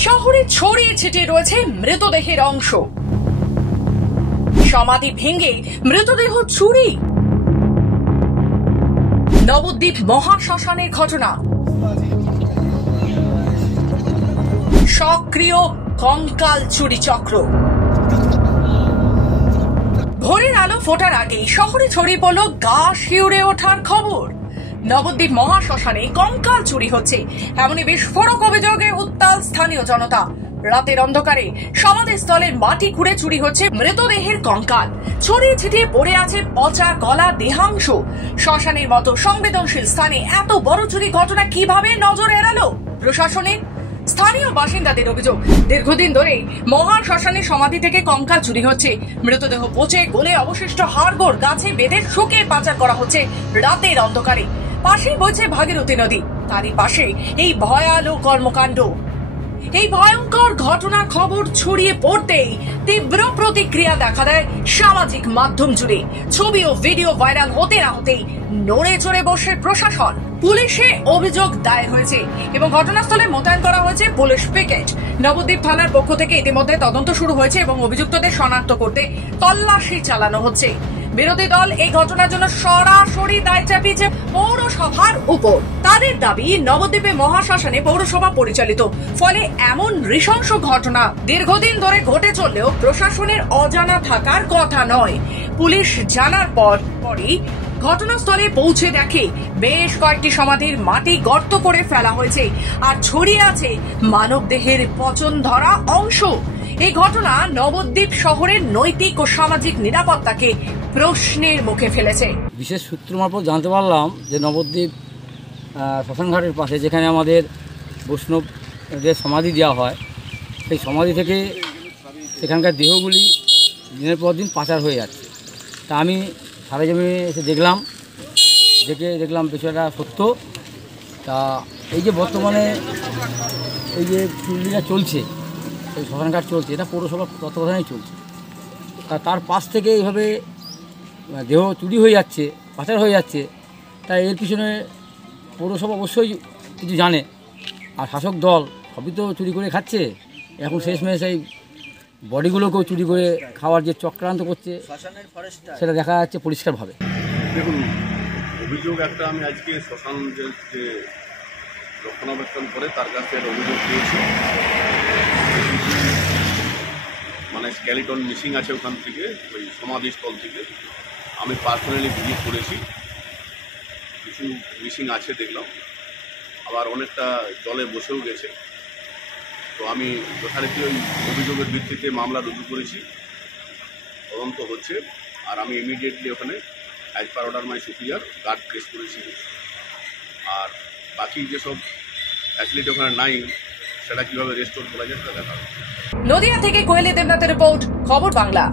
শহরে ছড়িয়ে ছিটিয়ে রয়েছে মৃতদেহের অংশ। সমাধি ভেঙে মৃতদেহ চুরি। নবদ্বীপ মহাশ্মশানের ঘটনা। সক্রিয় কঙ্কাল চুরি চক্র। ভোরের আলো ফোটার আগেই শহরে ছড়িয়ে পড়ল গা শিউরে ওঠার খবর। নবদ্বীপ মহাশ্মশানে কঙ্কাল চুরি হচ্ছে, এমনই বিস্ফোরক অভিযোগে উত্তাল স্থানীয় জনতা। রাতের অন্ধকারে সমাধিস্থলের মাটি খুঁড়ে চুরি হচ্ছে মৃতদেহের কঙ্কাল। ছড়িয়ে ছিটিয়ে পড়ে আছে পচা গলা দেহাংশ। শ্মশানের মতো সংবেদনশীল স্থানে এত বড় চুরি ঘটনা কিভাবে নজর এড়ালো প্রশাসনের? স্থানীয় বাসিন্দাদের অভিযোগ, দীর্ঘদিন ধরে মহান শ্মশানের সমাধি থেকে কঙ্কাল চুরি হচ্ছে। মৃতদেহ পচে গলে অবশিষ্ট হাড়গোড় গাছে বেঁধে শুকিয়ে পাচার করা হচ্ছে রাতের অন্ধকারে। পাশেই বইছে ভাগীরথী নদী, তারই পাশে এই ভয়ালো কর্মকাণ্ড। এই ভয়ঙ্কর ঘটনার খবর ছড়িয়ে পড়তেই তীব্র প্রতিক্রিয়া দেখা দেয় সামাজিক মাধ্যম জুড়ে। ছবি ও ভিডিও ভাইরাল হতে না হতেই নড়ে চড়ে বসে প্রশাসন। পুলিশে অভিযোগ দায়ের হয়েছে এবং ঘটনাস্থলে মোতায়েন করা হয়েছে পুলিশ পিকেট। নবদ্বীপ থানার পক্ষ থেকে ইতিমধ্যে তদন্ত শুরু হয়েছে এবং অভিযুক্তদের শনাক্ত করতে তল্লাশি চালানো হচ্ছে। বিরোধী দল এই ঘটনার জন্য সরাসরি দায় চাপিয়েছে পৌরসভার উপর। তাদের দাবি, নবদ্বীপে মহাশ্মশানে পৌরসভা পরিচালিত, ফলে এমন নৃশংস ঘটনা দীর্ঘদিন ধরে ঘটে চললেও প্রশাসনের অজানা থাকার কথা নয়। পুলিশ জানার পরই ঘটনাস্থলে পৌঁছে দেখে বেশ কয়েকটি সমাধির মাটি গর্ত করে ফেলা হয়েছে আর ছড়িয়ে আছে মানবদেহের পচন ধরা অংশ। এই ঘটনা নবদ্বীপ শহরের নৈতিক ও সামাজিক নিরাপত্তাকে প্রশ্নের মুখে ফেলেছে। বিশেষ সূত্র মারফত জানতে পারলাম যে নবদ্বীপ শ্মশানঘাটের পাশে, যেখানে আমাদের বৈষ্ণবদের সমাধি দেওয়া হয়, সেই সমাধি থেকে সেখানকার দেহগুলি দিনের পর দিন পাচার হয়ে যাচ্ছে। তা আমি সরেজমিনে এসে দেখলাম বিষয়টা সত্য। তা এই যে বর্তমানে এই যে চুরিটা চলছে, এই শ্মশানঘাট চলছে, এটা পৌরসভার তত্ত্বাবধানেই চলছে। তার পাশ থেকে এইভাবে দেহ চুরি হয়ে যাচ্ছে, পাচার হয়ে যাচ্ছে। তাই এর পিছনে পৌরসভা অবশ্যই কিছু জানে, আর শাসক দল সবই তো চুরি করে খাচ্ছে। এখন শেষমেশ এই বডিগুলোকেও চুরি করে খাওয়ার যে চক্রান্ত করছে সেটা দেখা যাচ্ছে পরিষ্কারভাবে। দেখুন, অভিযোগ একটা আমি আজকে শ্মশান যে রক্ষণাবেক্ষণ করে তার কাছে অভিযোগ পেয়েছি, মানে স্কেলিটন মিসিং আছে ওখান থেকে, ওই সমাধিস্থল থেকে। আমি পার্সোনালি ভিজিট করেছি, কিছু মিসিং আছে দেখলাম, আবার অনেকটা জলে বসেও গেছে। তো আমি যথারীতি ওই অভিযোগের ভিত্তিতে মামলা রুজু করেছি, তদন্ত হচ্ছে। আর আমি ইমিডিয়েটলি ওখানে as per order my superior guard place করেছি। আর বাকি যেসব ফ্যাসিলিটি ওখানে নাই, সেটা কীভাবে রেস্টোর করা যায় সেটা দেখা হবে। নদিয়া থেকে কোয়েলি দেবনাথের রিপোর্ট, খবর বাংলা।